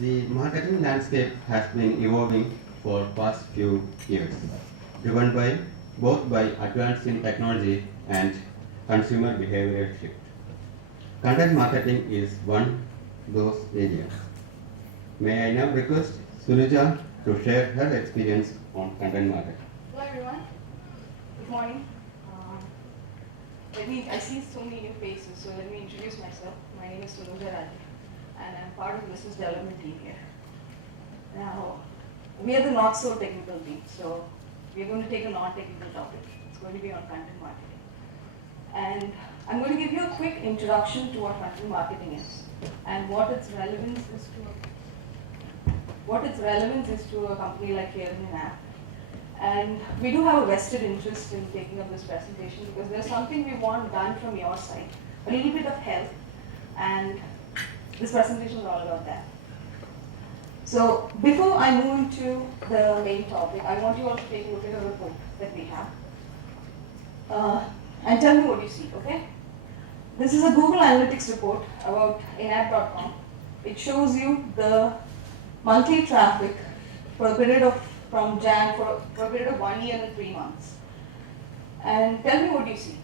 The marketing landscape has been evolving for past few years, driven by both by advance in technology and consumer behavior shift. Content marketing is one of those areas. May I now request Sunuja to share her experience on content marketing. Hello everyone. Good morning. I see so many new faces, so let me introduce myself. My name is Sunuja Rathi, and I'm part of the business development team here. Now, we are the not so technical team, so we're going to take a non-technical topic. It's going to be on content marketing. And I'm going to give you a quick introduction to what content marketing is and what its relevance is to a company like here in app. And we do have a vested interest in taking up this presentation because there's something we want done from your side, a little bit of help, and this presentation is all about that. So before I move into the main topic, I want you all to take a look at the report that we have and tell me what you see, okay? This is a Google Analytics report about inapp.com. It shows you the monthly traffic for a period of from Jan for a period of 1 year and 3 months. And tell me what you see.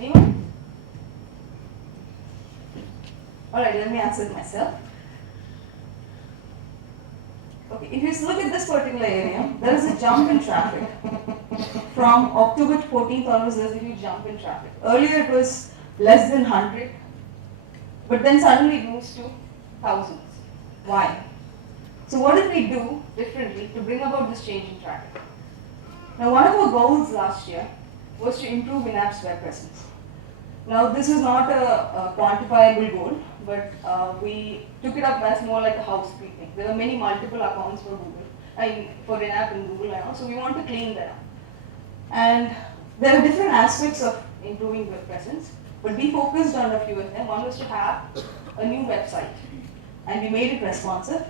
Anyone? Alright, let me answer it myself. Okay, if you look at this particular area, there is a jump in traffic. From October 14th onwards, there's a huge jump in traffic. Earlier it was less than 100, but then suddenly it moves to thousands. Why? So what did we do differently to bring about this change in traffic? Now, one of our goals last year was to improve in-app's web presence. Now, this is not a quantifiable goal, but we took it up as more like a housekeeping. There were many multiple accounts for Google, for in-app and Google and all, so we want to clean that up. And there are different aspects of improving web presence, but we focused on a few of them. One was to have a new website, and we made it responsive.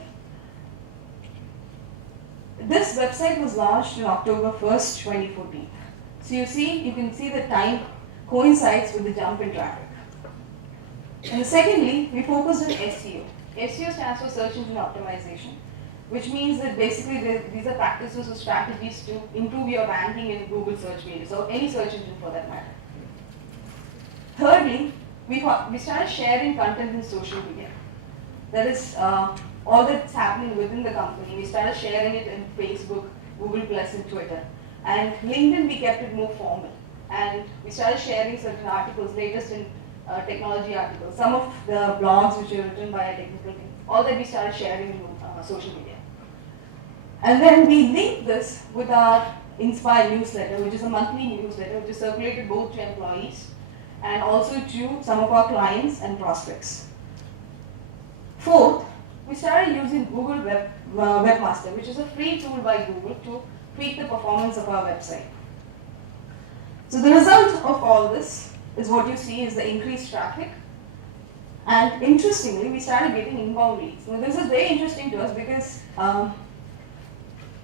This website was launched on October 1st, 2014. So you can see the time coincides with the jump in traffic. And secondly, we focused on SEO. SEO stands for Search Engine Optimization, which means that basically these are practices or strategies to improve your ranking in Google search pages or any search engine for that matter. Thirdly, we started sharing content in social media. That is all that's happening within the company. We started sharing it in Facebook, Google Plus, and Twitter. And LinkedIn, we kept it more formal. And we started sharing certain articles, latest in technology articles, some of the blogs which were written by a technical team, all that we started sharing in social media. And then we linked this with our Inspire newsletter, which is a monthly newsletter, which is circulated both to employees and also to some of our clients and prospects. Fourth, we started using Google Webmaster, which is a free tool by Google to tweak the performance of our website. So the result of all this is what you see is the increased traffic. And interestingly, we started getting inbound leads. Now, this is very interesting to us because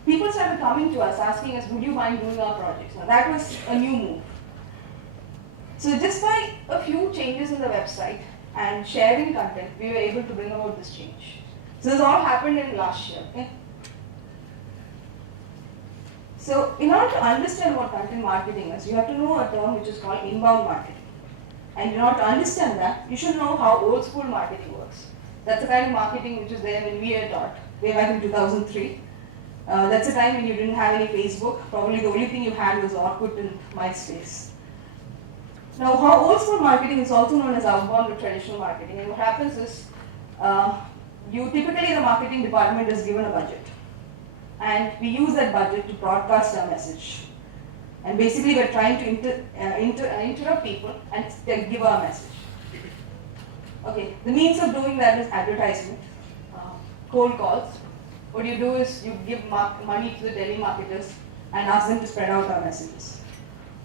people started coming to us asking us, would you mind doing our projects? Now, that was a new move. So just by a few changes in the website and sharing content, we were able to bring about this change. So this all happened in last year. Okay? So in order to understand what content marketing is, you have to know a term which is called inbound marketing. And in order to understand that, you should know how old school marketing works. That's the kind of marketing which is there when we were taught, way back in 2003. That's a time when you didn't have any Facebook. Probably the only thing you had was Orkut and MySpace. Now, how old school marketing is also known as outbound or traditional marketing. And what happens is, typically the marketing department is given a budget. And we use that budget to broadcast our message. And basically we're trying to interrupt people and give our message. Okay, the means of doing that is advertisement, cold calls. What you do is you give money to the telemarketers and ask them to spread out our messages.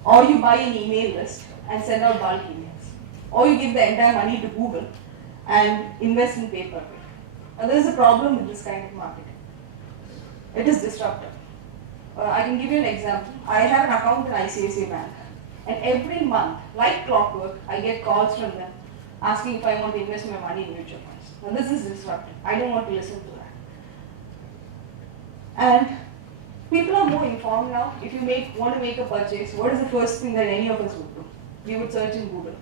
Or you buy an email list and send out bulk emails. Or you give the entire money to Google and invest in pay-per-click. Now there is a problem with this kind of marketing. It is disruptive. I can give you an example. I have an account in ICICI Bank, and every month, like clockwork, I get calls from them asking if I want to invest my money in mutual funds. Now this is disruptive. I don't want to listen to that. And people are more informed now. If you want to make a purchase, what is the first thing that any of us would do? We would search in Google.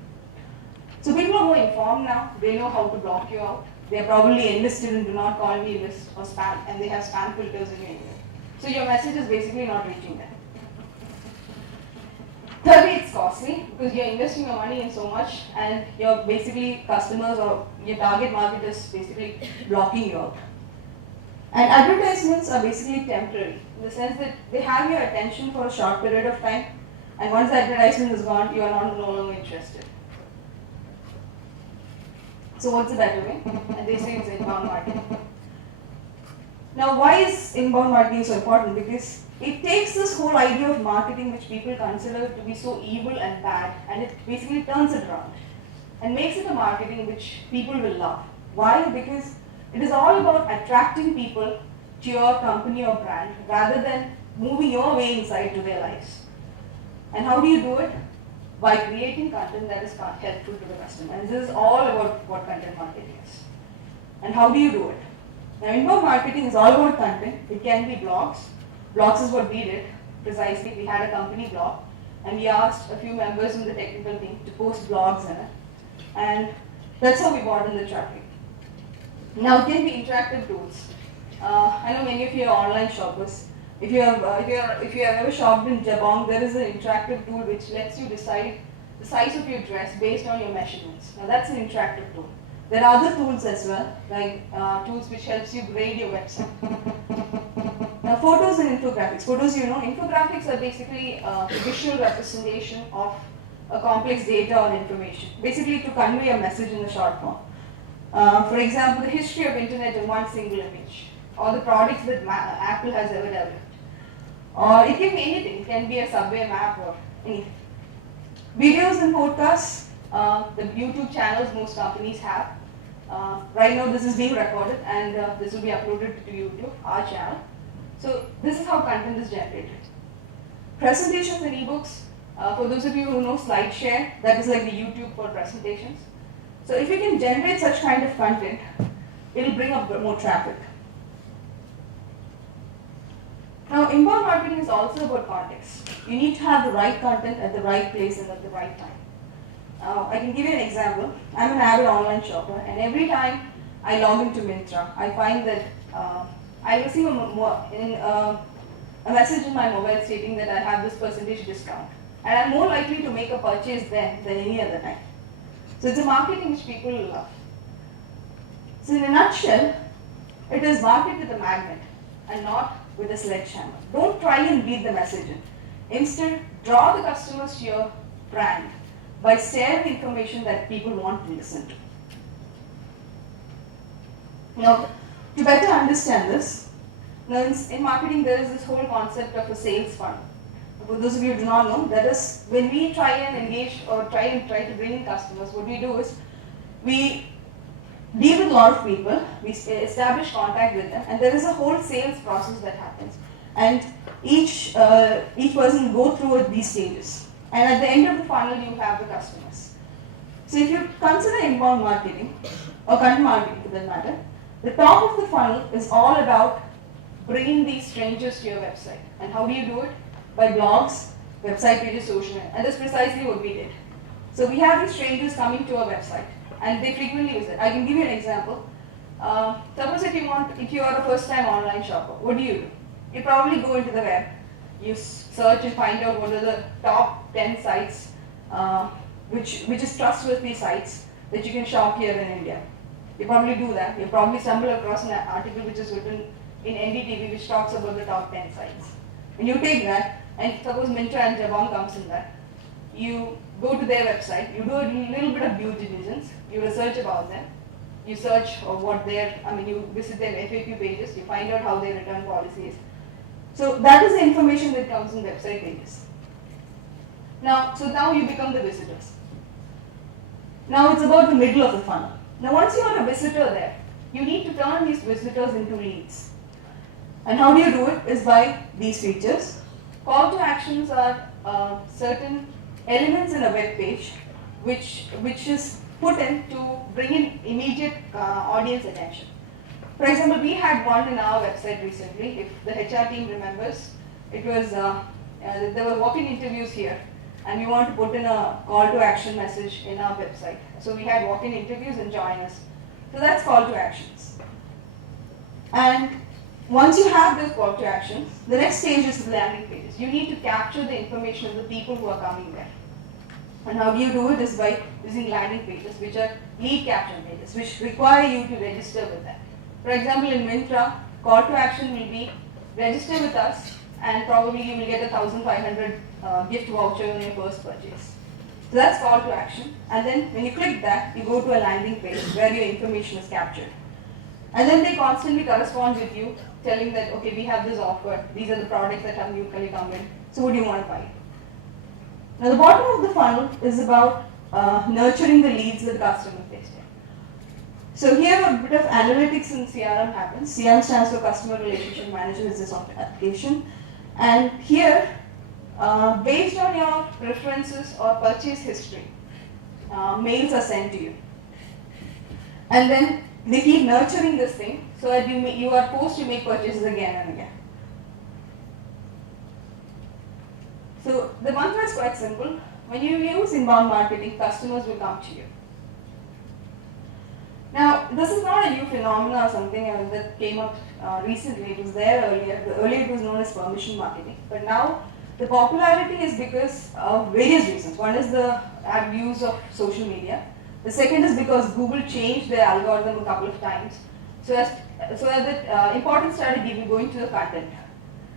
So people are more informed now. They know how to block you out. They are probably enlisted in do not call me list or spam, and they have spam filters in your email. So your message is basically not reaching them. Thirdly, it's costly because you're investing your money in so much, and your basically customers or your target market is basically blocking you out. And advertisements are basically temporary in the sense that they have your attention for a short period of time, and once the advertisement is gone, you are no longer interested. So what's the better way? And they say it's inbound marketing. Now, why is inbound marketing so important? Because it takes this whole idea of marketing, which people consider to be so evil and bad, and it basically turns it around and makes it a marketing which people will love. Why? Because it is all about attracting people to your company or brand rather than moving your way inside to their lives. And how do you do it? By creating content that is helpful to the customer. And this is all about what content marketing is. And how do you do it? Now, inbound marketing is all about content. It can be blogs. Blogs is what we did precisely. We had a company blog, and we asked a few members in the technical team to post blogs in it. And that's how we brought in the traffic. Now, it can be interactive tools. I know many of you are online shoppers. If you have ever shopped in Jabong, there is an interactive tool which lets you decide the size of your dress based on your measurements. Now that's an interactive tool. There are other tools as well, like tools which helps you grade your website. Now photos and infographics. Photos, infographics are basically a visual representation of a complex data or information, basically to convey a message in a short form. For example, the history of internet in one single image, or the products that Apple has ever developed. Or it can be anything. It can be a subway map or anything. Videos and podcasts, the YouTube channels most companies have. Right now this is being recorded, and this will be uploaded to YouTube, our channel. So this is how content is generated. Presentations and ebooks, for those of you who know SlideShare, that is like the YouTube for presentations. So if you can generate such kind of content, it will bring up more traffic. Now, inbound marketing is also about context. You need to have the right content at the right place and at the right time. I can give you an example. I'm an avid online shopper, and every time I log into Myntra, I find that I receive a message in my mobile stating that I have this percentage discount. And I'm more likely to make a purchase then than any other time. So it's a marketing which people love. So in a nutshell, it is market with a magnet and not with a sledgehammer. Don't try and beat the message in. Instead, draw the customers to your brand by sharing information that people want to listen to. Now, to better understand this, in marketing there is this whole concept of a sales funnel. For those of you who do not know, that is when we try and engage or try to bring in customers, what we do is we deal with a lot of people, we establish contact with them, and there is a whole sales process that happens. And each person will go through these stages. And at the end of the funnel, you have the customers. So if you consider inbound marketing, or content marketing for that matter, the top of the funnel is all about bringing these strangers to your website. And how do you do it? By blogs, website pages, social media. And that's precisely what we did. So we have these strangers coming to our website, and they frequently visit. I can give you an example. Suppose if you are a first-time online shopper, what do? You probably go into the web, you search and find out what are the top 10 sites, which is trustworthy sites that you can shop here in India. You probably do that. You probably stumble across an article which is written in NDTV which talks about the top 10 sites. And you take that, and suppose Myntra and Jabong comes in that. You go to their website, you do a little bit of due diligence, you research about them, you search you visit their FAQ pages, you find out how their return policy is. So that is the information that comes in website pages. So now you become the visitors. Now it's about the middle of the funnel. Now once you are a visitor there, you need to turn these visitors into leads. And how do you do it is by these features. Call to actions are certain elements in a web page which is put in to bring in immediate audience attention. For example, we had one in our website recently, if the HR team remembers. It was, there were walk-in interviews here, and we want to put in a call to action message in our website. So we had walk-in interviews and join us. So that's call to actions. And once you have those call to actions, the next stage is the landing pages. You need to capture the information of the people who are coming there. And how do you do it is by using landing pages, which are lead capture pages, which require you to register with them. For example, in Myntra, call to action will be register with us, and probably you will get a 1,500 gift voucher on your first purchase. So that's call to action. And then when you click that, you go to a landing page where your information is captured. And then they constantly correspond with you, telling that, okay, we have this offer, these are the products that have newly come in, so what do you want to buy? Now the bottom of the funnel is about nurturing the leads that the customer faced. So here a bit of analytics in CRM happens. CRM stands for Customer Relationship Manager, is this application. And here, based on your preferences or purchase history, mails are sent to you. And then they keep nurturing this thing so that you are forced to make purchases again and again. So the mantra is quite simple. When you use inbound marketing, customers will come to you. Now, this is not a new phenomenon or something that came up recently. It was there earlier. Earlier it was known as permission marketing. But now the popularity is because of various reasons. One is the use of social media. The second is because Google changed their algorithm a couple of times so that the importance started going to the content.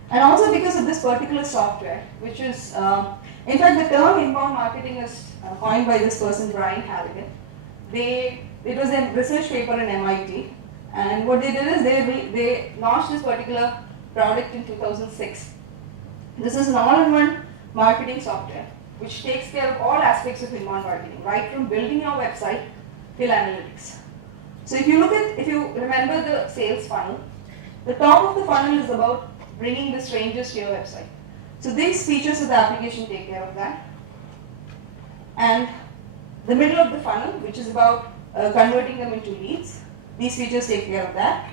And also because of this particular software, which is, in fact, the term inbound marketing is coined by this person, Brian Halligan. It was a research paper in MIT, and what they did is they launched this particular product in 2006. This is an all-in-one marketing software which takes care of all aspects of inbound marketing, right from building your website till analytics. So if you remember the sales funnel, the top of the funnel is about bringing the strangers to your website. So these features of the application take care of that. And the middle of the funnel, which is about converting them into leads, these features take care of that.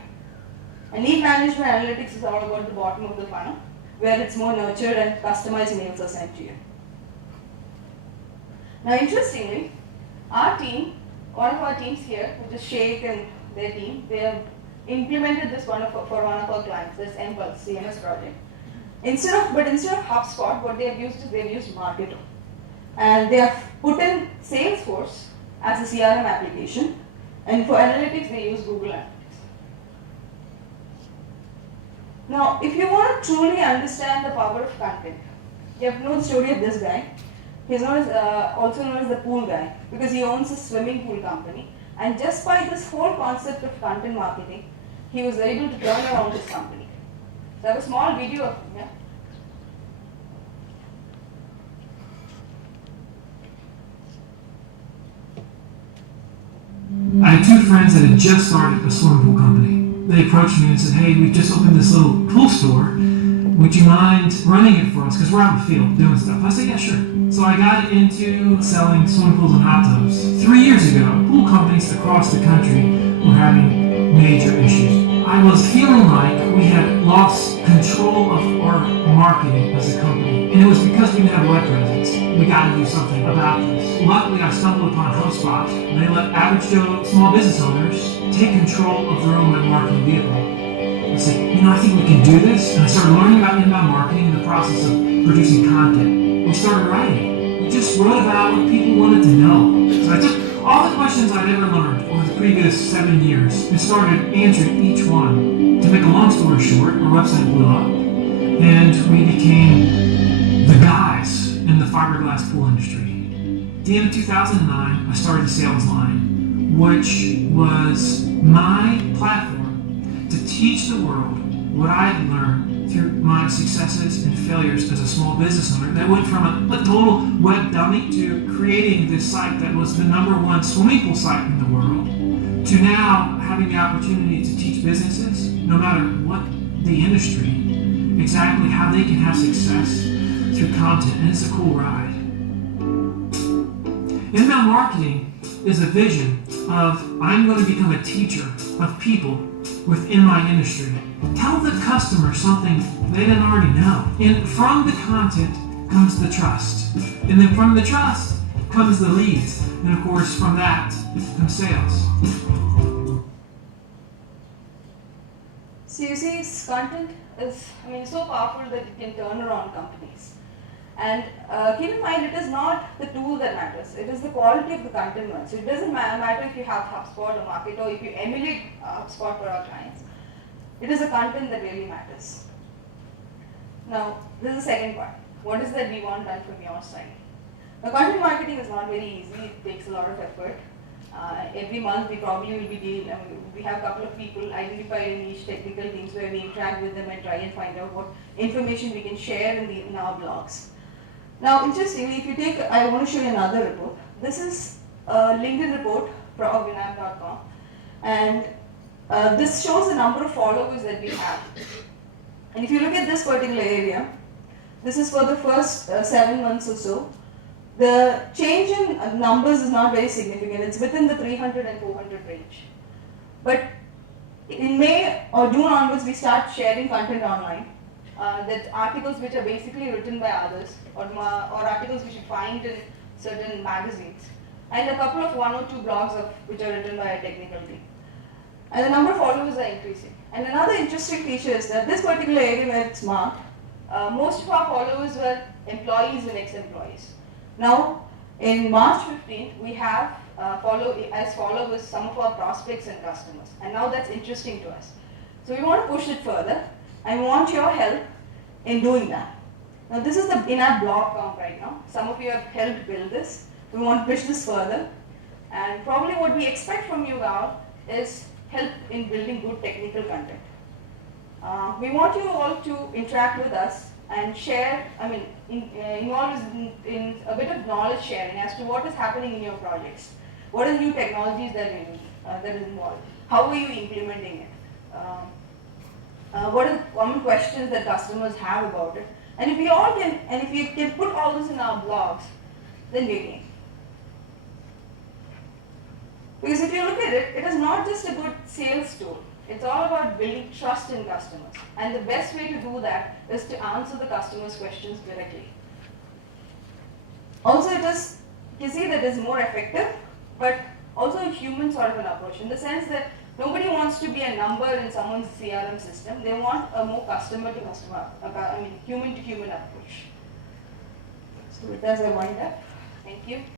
And lead management analytics is all about the bottom of the funnel, where it's more nurtured and customized mails are sent to you. Now interestingly, our team, one of our teams here, which is Sheikh and their team, they have implemented this for one of our clients, this Impulse CMS project. Instead of HubSpot, what they have used is they've used Marketo. And they have put in Salesforce as a CRM application, and for analytics they use Google Analytics. Now, if you want to truly understand the power of content, you have to know the story of this guy. He's also known as the pool guy because he owns a swimming pool company, and just by this whole concept of content marketing, he was able to turn around his company. So I have a small video of him here. I had two friends that had just started a swimming pool company. They approached me and said, hey, we've just opened this little pool store. Would you mind running it for us? Because we're out in the field doing stuff. I said, yeah, sure. So I got into selling swimming pools and hot tubs. 3 years ago, pool companies across the country were having major issues. I was feeling like we had lost control of our marketing as a company. And it was because we didn't have a web presence. We got to do something about this. Luckily, I stumbled upon HubSpot. They let average Joe small business owners take control of their own web marketing vehicle. I said, I think we can do this. And I started learning about inbound marketing in the process of producing content. We started writing. We just wrote about what people wanted to know. So I took all the questions I'd ever learned over the previous 7 years and started answering each one. To make a long story short, our website blew up, and we became the guys in the fiberglass pool industry. At the end of 2009, I started the sales line, which was my platform to teach the world what I had learned through my successes and failures as a small business owner. That went from a total web dummy to creating this site that was the #1 swimming pool site in the world, to now having the opportunity to teach businesses, no matter what the industry exactly how they can have success through content, and it's a cool ride. Inbound marketing is a vision of I'm going to become a teacher of people within my industry. Tell the customer something they didn't already know. And from the content comes the trust. And then from the trust comes the leads. And of course, from that comes sales. So you see, content is, so powerful that it can turn around companies. And keep in mind, it is not the tool that matters. It is the quality of the content one. So it doesn't matter if you have HubSpot or Marketo, if you emulate HubSpot for our clients. It is the content that really matters. Now, this is the second part. What is that we want done from your side? Now, content marketing is not very easy. It takes a lot of effort. Every month we probably will be dealing, we have a couple of people identify niche technical things where we interact with them and try and find out what information we can share in our blogs. Now, interestingly, if you take, I want to show you another report. This is a LinkedIn report from winamp.com, and this shows the number of followers that we have. And if you look at this particular area, this is for the first 7 months or so. The change in numbers is not very significant. It's within the 300 and 400 range. But in May or June onwards, we start sharing content online. That articles which are basically written by others, or articles which you find in certain magazines, and a couple of 1 or 2 blogs which are written by a technical team. And the number of followers are increasing. And another interesting feature is that this particular area where it's marked, most of our followers were employees and ex-employees. Now, in March 15th, we have as followers some of our prospects and customers. And now that's interesting to us. So we want to push it further, and we want your help in doing that. Now, this is in our blog count right now. Some of you have helped build this. We want to push this further. And probably what we expect from you now is help in building good technical content. We want you all to interact with us and share, involve in a bit of knowledge sharing as to what is happening in your projects. What are new technologies that is involved? How are you implementing it? What are the common questions that customers have about it? And if we can put all this in our blogs, then we gain. Because if you look at it, it is not just a good sales tool. It's all about building trust in customers. And the best way to do that is to answer the customer's questions directly. Also, you can see that it's more effective, but also a human sort of an approach, in the sense that nobody wants to be a number in someone's CRM system. They want a more customer to customer, human to human approach. So with that, I wind up. Thank you.